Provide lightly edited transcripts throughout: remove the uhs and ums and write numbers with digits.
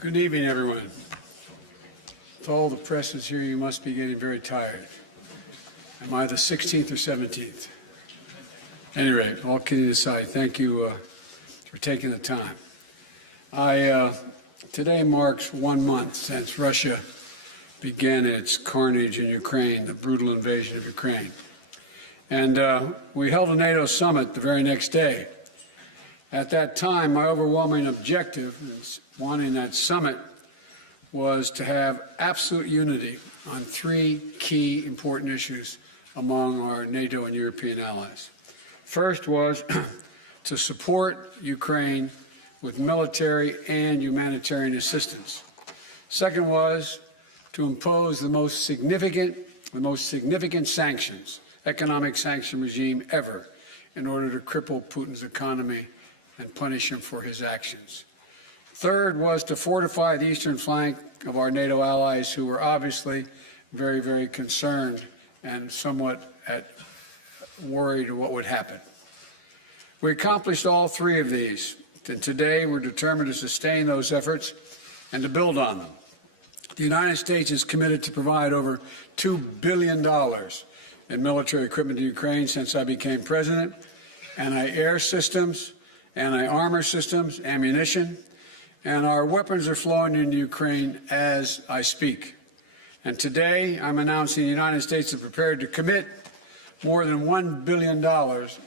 Good evening, everyone. To all the press is here, you must be getting very tired. Am I the 16th or 17th? At any rate, all kidding aside, thank you for taking the time. Today marks 1 month since Russia began its carnage in Ukraine, the brutal invasion of Ukraine. And we held a NATO summit the very next day. At that time, my overwhelming objective in wanting that summit was to have absolute unity on 3 key important issues among our NATO and European allies. First was to support Ukraine with military and humanitarian assistance. Second was to impose the most significant sanctions, economic sanction regime ever, in order to cripple Putin's economy and punish him for his actions. Third was to fortify the eastern flank of our NATO allies, who were obviously very, very concerned and somewhat worried what would happen. We accomplished all 3 of these, and today we're determined to sustain those efforts and to build on them. The United States is committed to provide over $2 billion in military equipment to Ukraine since I became president, anti-air systems, anti-armor systems, ammunition, and our weapons are flowing into Ukraine as I speak. And today I'm announcing the United States is prepared to commit more than $1 billion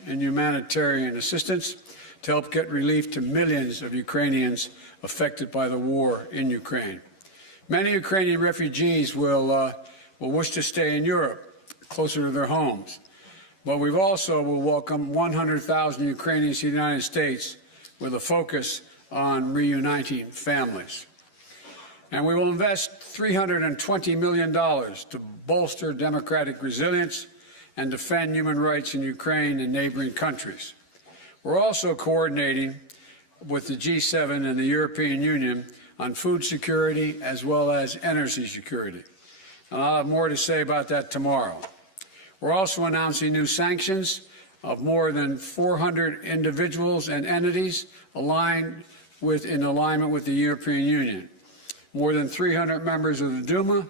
in humanitarian assistance to help get relief to millions of Ukrainians affected by the war in Ukraine. Many Ukrainian refugees will wish to stay in Europe, closer to their homes. But we also will welcome 100,000 Ukrainians to the United States with a focus on reuniting families. And we will invest $320 million to bolster democratic resilience and defend human rights in Ukraine and neighboring countries. We're also coordinating with the G7 and the European Union on food security as well as energy security. And I'll have more to say about that tomorrow. We're also announcing new sanctions of more than 400 individuals and entities in alignment with the European Union. More than 300 members of the Duma,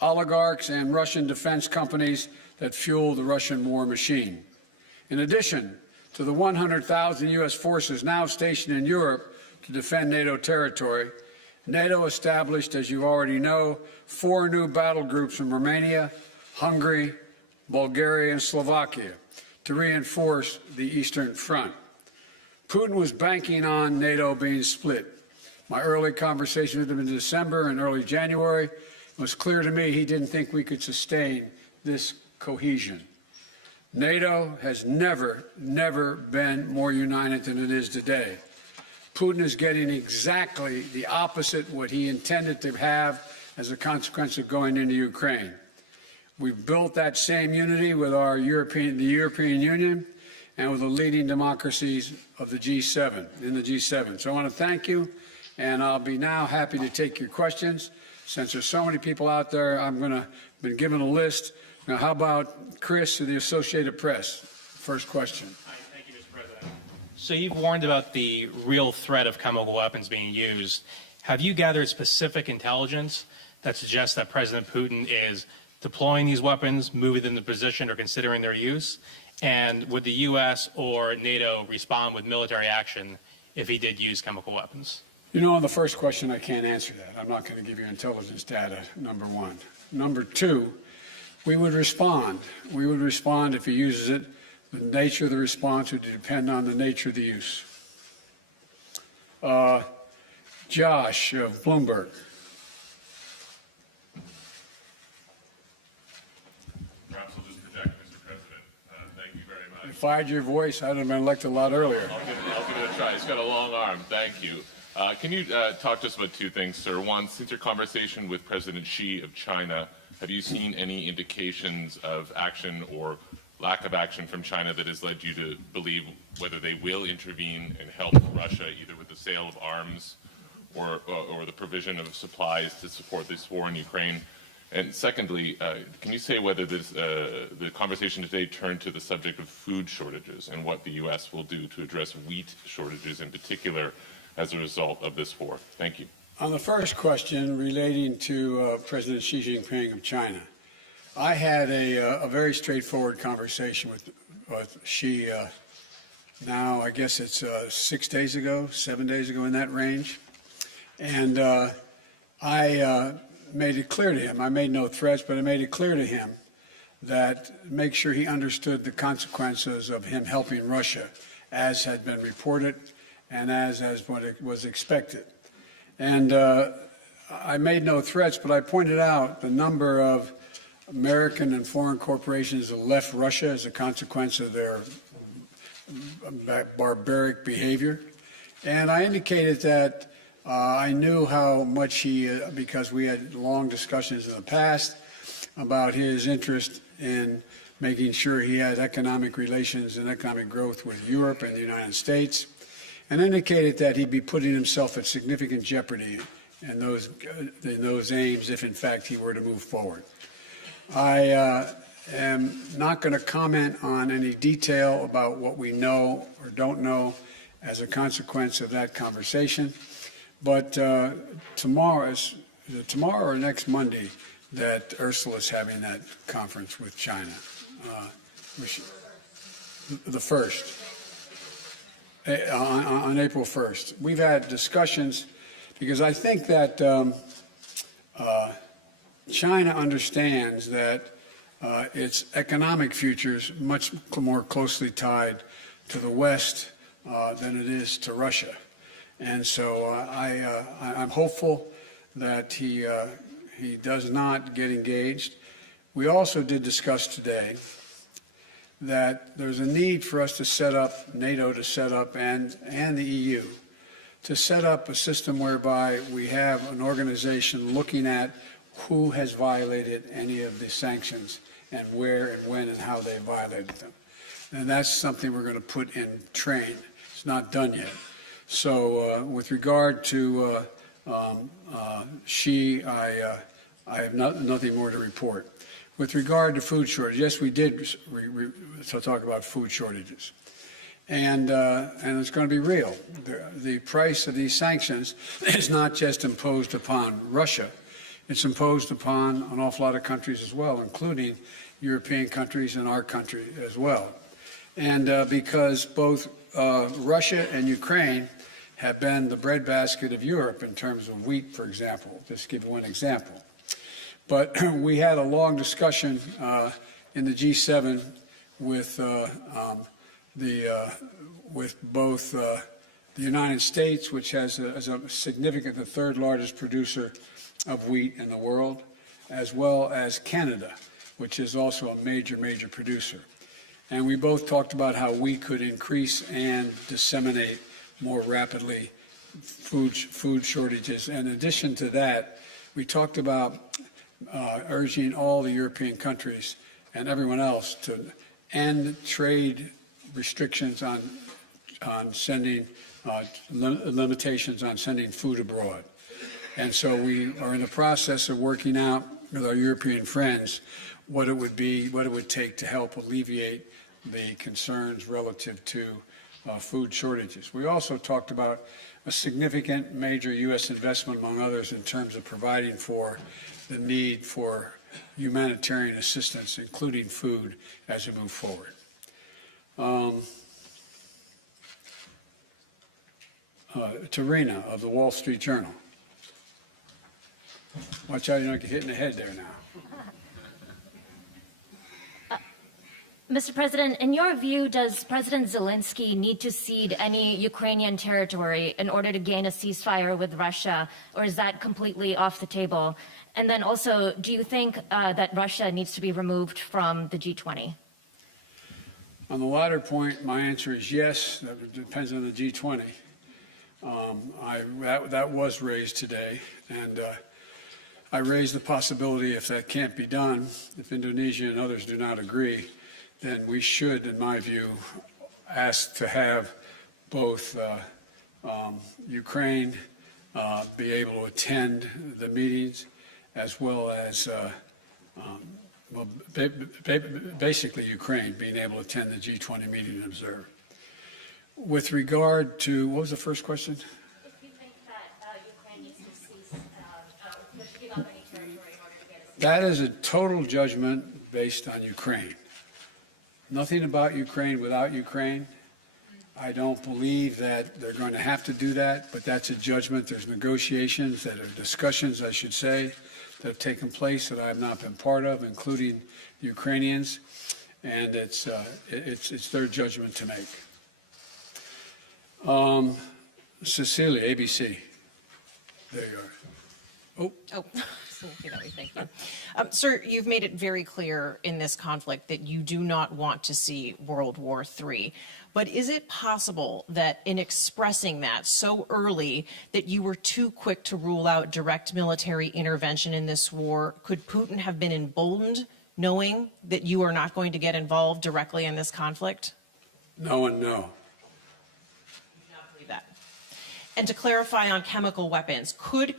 oligarchs, and Russian defense companies that fuel the Russian war machine. In addition to the 100,000 U.S. forces now stationed in Europe to defend NATO territory, NATO established, as you already know, 4 new battle groups from Romania, Hungary, Bulgaria, and Slovakia to reinforce the Eastern Front. Putin was banking on NATO being split. My early conversation with him in December and early January was clear to me he didn't think we could sustain this cohesion. NATO has never been more united than it is today. Putin is getting exactly the opposite what he intended to have as a consequence of going into Ukraine. We've built that same unity with the European Union and with the leading democracies of the G7, in the G7. So I want to thank you, and I'll be now happy to take your questions. Since there's so many people out there, been given a list. Now, how about Chris of the Associated Press? First question. Hi, thank you, Mr. President. So you've warned about the real threat of chemical weapons being used. Have you gathered specific intelligence that suggests that President Putin is deploying these weapons, moving them into position, or considering their use? And would the U.S. or NATO respond with military action if he did use chemical weapons? You know, on the first question, I can't answer that. I'm not going to give you intelligence data, number one. Number two, we would respond. We would respond if he uses it. The nature of the response would depend on the nature of the use. Josh of Bloomberg. Perhaps I'll just project, Mr. President. Thank you very much. If I had your voice, I'd have been elected a lot earlier. I'll give it a try. He's got a long arm. Thank you. Can you talk to us about 2 things, sir? One, since your conversation with President Xi of China, have you seen any indications of action or lack of action from China that has led you to believe whether they will intervene and help Russia, either with the sale of arms or the provision of supplies to support this war in Ukraine? And secondly, can you say whether the conversation today turned to the subject of food shortages and what the U.S. will do to address wheat shortages in particular as a result of this war? Thank you. On the first question relating to President Xi Jinping of China, I had a very straightforward conversation with Xi now, I guess it's 6 days ago, 7 days ago, in that range. And I made it clear to him, I made no threats, but I made it clear to him that make sure he understood the consequences of him helping Russia, as had been reported and as what it was expected. And I made no threats, but I pointed out the number of American and foreign corporations that left Russia as a consequence of their barbaric behavior. And I indicated that I knew how much he, because we had long discussions in the past about his interest in making sure he had economic relations and economic growth with Europe and the United States, and indicated that he'd be putting himself at significant jeopardy in those aims if, in fact, he were to move forward. I am not going to comment on any detail about what we know or don't know as a consequence of that conversation, but tomorrow or next Monday that Ursula is having that conference with China, the 1st. On April 1st. We've had discussions because I think that China understands that its economic future is much more closely tied to the West than it is to Russia. And so I'm hopeful that he does not get engaged. We also did discuss today that there's a need for us to set up, NATO to set up, and the EU, to set up a system whereby we have an organization looking at who has violated any of the sanctions and where and when and how they violated them. And that's something we're going to put in train. It's not done yet. So with regard to Xi, I have nothing more to report. With regard to food shortage, yes, we did talk about food shortages. And it's going to be real. The price of these sanctions is not just imposed upon Russia. It's imposed upon an awful lot of countries as well, including European countries and our country as well. And because both Russia and Ukraine have been the breadbasket of Europe in terms of wheat, for example, just to give one example. But we had a long discussion in the G7 with both the United States, which has a significant, the third largest producer of wheat in the world, as well as Canada, which is also a major producer. And we both talked about how we could increase and disseminate more rapidly food shortages. In addition to that, we talked about urging all the European countries and everyone else to end trade restrictions on sending limitations on sending food abroad. And so we are in the process of working out with our European friends what it would take to help alleviate the concerns relative to food shortages. We also talked about a significant major U.S. investment, among others, in terms of providing for the need for humanitarian assistance, including food, as we move forward. Tarina of the Wall Street Journal. Watch out you don't get hit in the head there now. Mr. President, in your view, does President Zelensky need to cede any Ukrainian territory in order to gain a ceasefire with Russia, or is that completely off the table? And then also, do you think that Russia needs to be removed from the G20? On the latter point, my answer is yes. That depends on the G20. That was raised today, and I raised the possibility, if that can't be done, if Indonesia and others do not agree, then we should, in my view, ask to have both Ukraine be able to attend the meetings, as well as basically Ukraine being able to attend the G20 meeting and observe. With regard to, what was the first question? If you think that Ukraine needs to cede That is a total judgment based on Ukraine. Nothing about Ukraine without Ukraine. I don't believe that they're going to have to do that, but that's a judgment. There's negotiations that are discussions, I should say, that have taken place that I have not been part of, including the Ukrainians, and it's their judgment to make. Cecilia, ABC. There you are. Oh, thank you. Sir, you've made it very clear in this conflict that you do not want to see World War III. But is it possible that in expressing that so early that you were too quick to rule out direct military intervention in this war? Could Putin have been emboldened knowing that you are not going to get involved directly in this conflict? No and no. That. And to clarify on chemical weapons,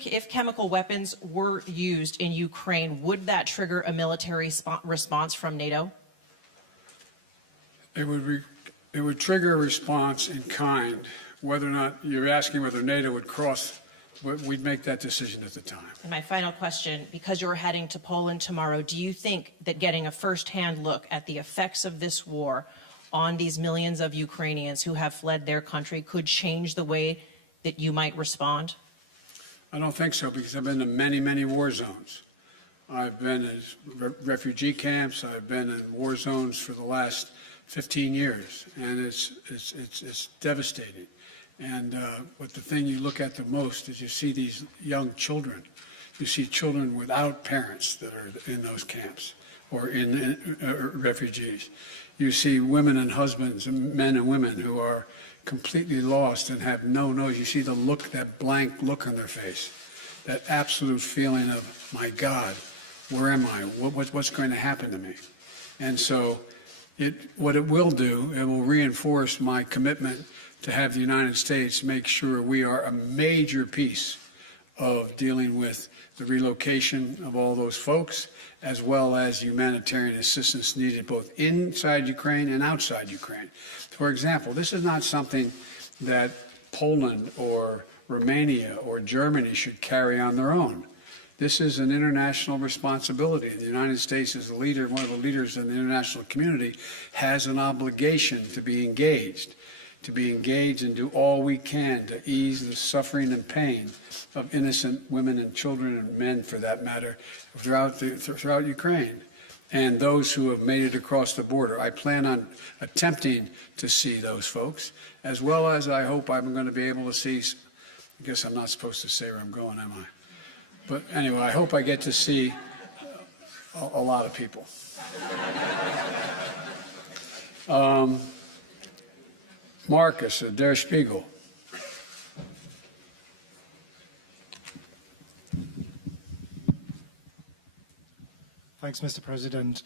if chemical weapons were used in Ukraine, would that trigger a military response from NATO? It would trigger a response in kind. Whether or not you're asking whether NATO would cross, we'd make that decision at the time. And my final question, because you're heading to Poland tomorrow, do you think that getting a first-hand look at the effects of this war on these millions of Ukrainians who have fled their country could change the way that you might respond? I don't think so, because I've been to many, many war zones. I've been in refugee camps. I've been in war zones for the last 15 years, and it's devastating. And but the thing you look at the most is you see these young children. You see children without parents that are in those camps or in refugees. You see women and husbands, and men and women who are completely lost and have no nose. You see the look, that blank look on their face, that absolute feeling of, my God, where am I? What's going to happen to me? And so what it will do, it will reinforce my commitment to have the United States make sure we are a major piece of dealing with the relocation of all those folks, as well as humanitarian assistance needed both inside Ukraine and outside Ukraine. For example, this is not something that Poland or Romania or Germany should carry on their own. This is an international responsibility. The United States, as a leader, one of the leaders in the international community, has an obligation to be engaged and do all we can to ease the suffering and pain of innocent women and children and men, for that matter, throughout Ukraine, and those who have made it across the border. I plan on attempting to see those folks, as well as I hope I'm going to be able to see, I guess I'm not supposed to say where I'm going, am I? But anyway, I hope I get to see a lot of people. Marcus, Der Spiegel. Thanks, Mr. President.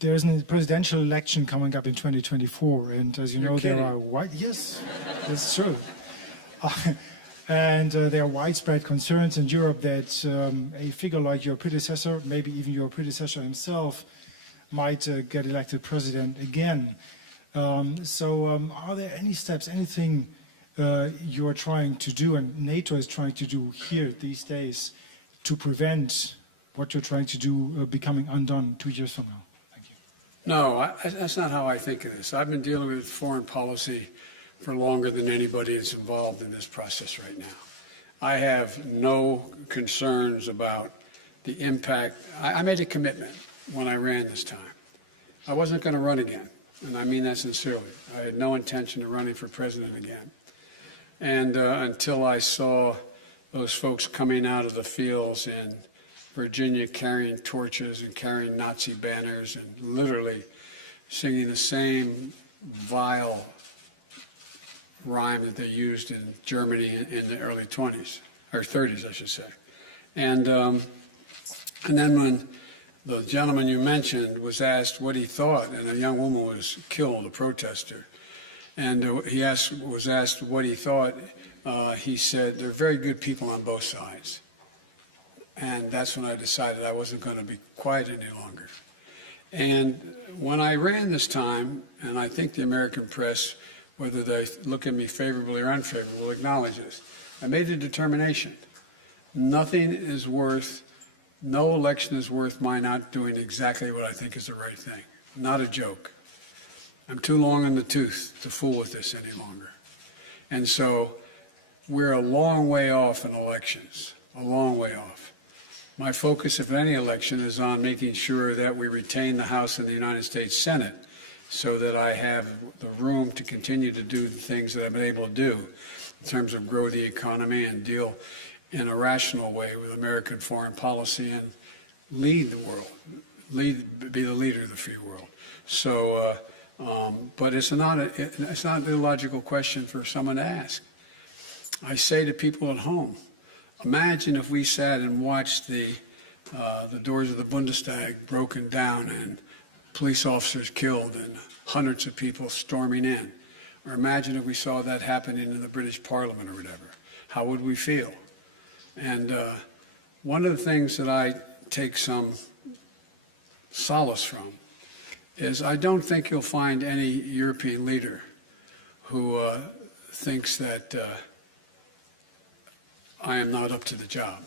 There's a presidential election coming up in 2024, and as you know, kidding. there are yes, that's true. And there are widespread concerns in Europe that a figure like your predecessor, maybe even your predecessor himself, might get elected president again. Are there any steps, anything you're trying to do and NATO is trying to do here these days to prevent what you're trying to do becoming undone 2 years from now? Thank you. No, that's not how I think of this. I've been dealing with foreign policy for longer than anybody that's involved in this process right now. I have no concerns about the impact. I made a commitment when I ran this time. I wasn't going to run again, and I mean that sincerely. I had no intention of running for president again. And until I saw those folks coming out of the fields in Virginia carrying torches and carrying Nazi banners and literally singing the same vile rhyme that they used in Germany in the early 20s, or 30s, I should say. And then when the gentleman you mentioned was asked what he thought, and a young woman was killed, a protester, and he was asked what he thought, he said, "They're very good people on both sides." And that's when I decided I wasn't going to be quiet any longer. And when I ran this time, and I think the American press, whether they look at me favorably or unfavorably, will acknowledge this, I made a determination. Nothing is worth No election is worth my not doing exactly what I think is the right thing. Not a joke. I'm too long in the tooth to fool with this any longer. And so we're a long way off in elections, a long way off. My focus, if any election, is on making sure that we retain the House and the United States Senate so that I have the room to continue to do the things that I've been able to do in terms of grow the economy and deal in a rational way with American foreign policy and lead the world, be the leader of the free world. So, but it's not an illogical question for someone to ask. I say to people at home, imagine if we sat and watched the doors of the Bundestag broken down and police officers killed and hundreds of people storming in. Or imagine if we saw that happening in the British Parliament or whatever. How would we feel? And one of the things that I take some solace from is I don't think you'll find any European leader who thinks that I am not up to the job.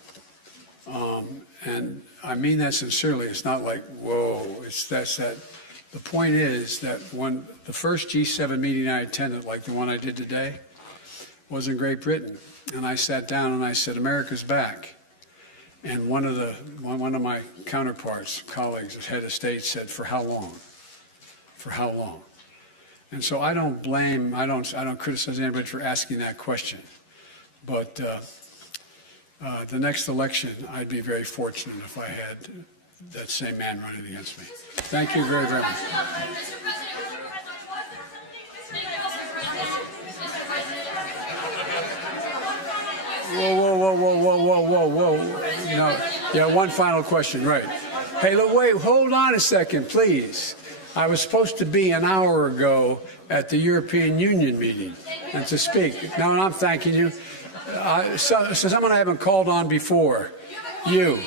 And I mean that sincerely. It's not like, whoa, that's that. The point is that when the first G7 meeting I attended, like the one I did today, was in Great Britain. And I sat down and I said, America's back. And one of my counterparts, colleagues, as head of state, said, for how long? For how long? And so I don't blame, I don't criticize anybody for asking that question. But the next election, I'd be very fortunate if I had that same man running against me. Thank you very, very much. Whoa. You know, yeah, one final question, right. Hey, look, wait, hold on a second, please. I was supposed to be an hour ago at the European Union meeting and to speak. No, I'm thanking you. So someone I haven't called on before. You.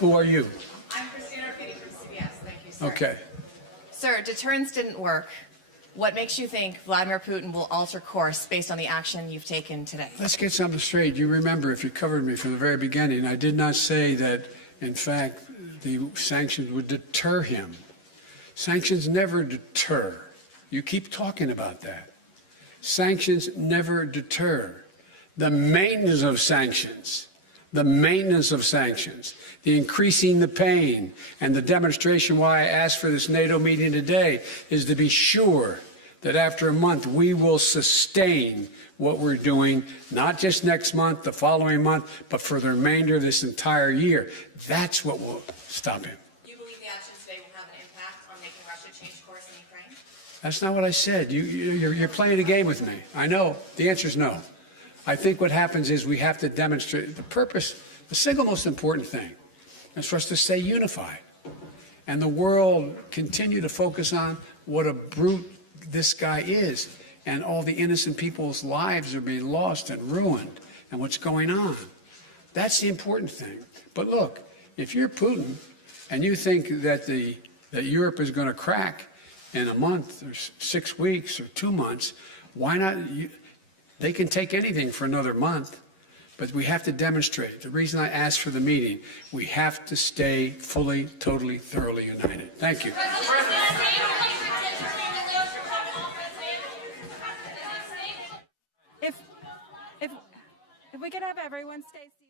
Who are you? I'm Christina Arcady from CBS. Thank you, sir. Okay. Sir, deterrence didn't work. What makes you think Vladimir Putin will alter course based on the action you've taken today? Let's get something straight. You remember, if you covered me from the very beginning, I did not say that, in fact, the sanctions would deter him. Sanctions never deter. You keep talking about that. Sanctions never deter. The maintenance of sanctions, the increasing the pain, and the demonstration why I asked for this NATO meeting today is to be sure that after a month we will sustain what we're doing, not just next month, the following month, but for the remainder of this entire year. That's what will stop him. You believe the actions today will have an impact on making Russia change course in Ukraine? That's not what I said. You're playing a game with me. I know. The answer is no. I think what happens is we have to demonstrate the purpose. The single most important thing is for us to stay unified. And the world continue to focus on what a brute this guy is. And all the innocent people's lives are being lost and ruined and what's going on. That's the important thing. But look, if you're Putin and you think that that Europe is going to crack in a month or 6 weeks or 2 months, why not? They can take anything for another month, but we have to demonstrate. The reason I asked for the meeting, we have to stay fully, totally, thoroughly united. Thank you. If we could have everyone stay seated.